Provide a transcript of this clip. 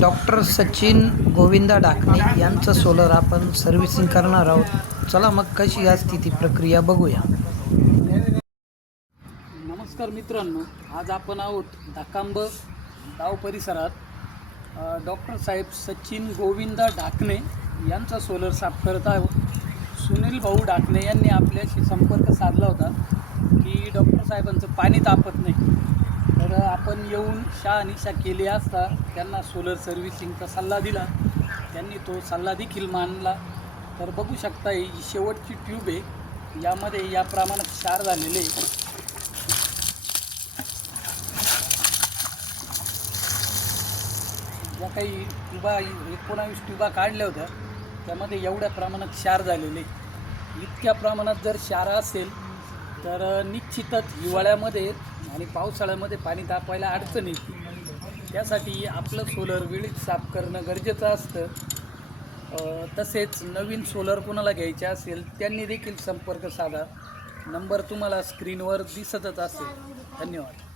Doctor Sachin Govinda Dakne यांचं solar आपण servicing करणार आहोत. चला मग कशी असती ती प्रक्रिया बघूया. नमस्कार मित्रांनो आज आपण आहोत दाकांब गाव परिसरात. डॉक्टर साहेब सचिन गोविंदा डाकणे यांचा सोलर साफ करत आहोत. सुनील भाऊ डाकणे यांनी आपल्याशी संपर्क साधला होता की डॉक्टर साहेबांचं पाणी तापत नाही. तर आपण येऊन शहानिशा केली असता त्यांना सोलर सर्व्हिसिंगचा सल्ला दिला. त्यांनी तो सल्ला देखील मानला. तर बघू शकता ही शेवटची ट्यूब आहे. यामध्ये या प्रमाणात क्षार झालेले आहे. ज्या काही ट्युबा एकोणावीस ट्युबा काढल्या होत्या त्यामध्ये एवढ्या प्रमाणात क्षार झालेले इतक्या प्रमाणात जर क्षार असेल तर निश्चितच हिवाळ्यामध्ये आणि पावसाळ्यामध्ये पाणी तापवायला अडचण येते त्यासाठी आपलं सोलर वेळीच साफ करणं गरजेचं असतं. तसेच नवीन सोलर कोणाला घ्यायचे असेल त्यांनी देखील संपर्क साधा. नंबर तुम्हाला स्क्रीनवर दिसतच असेल. धन्यवाद.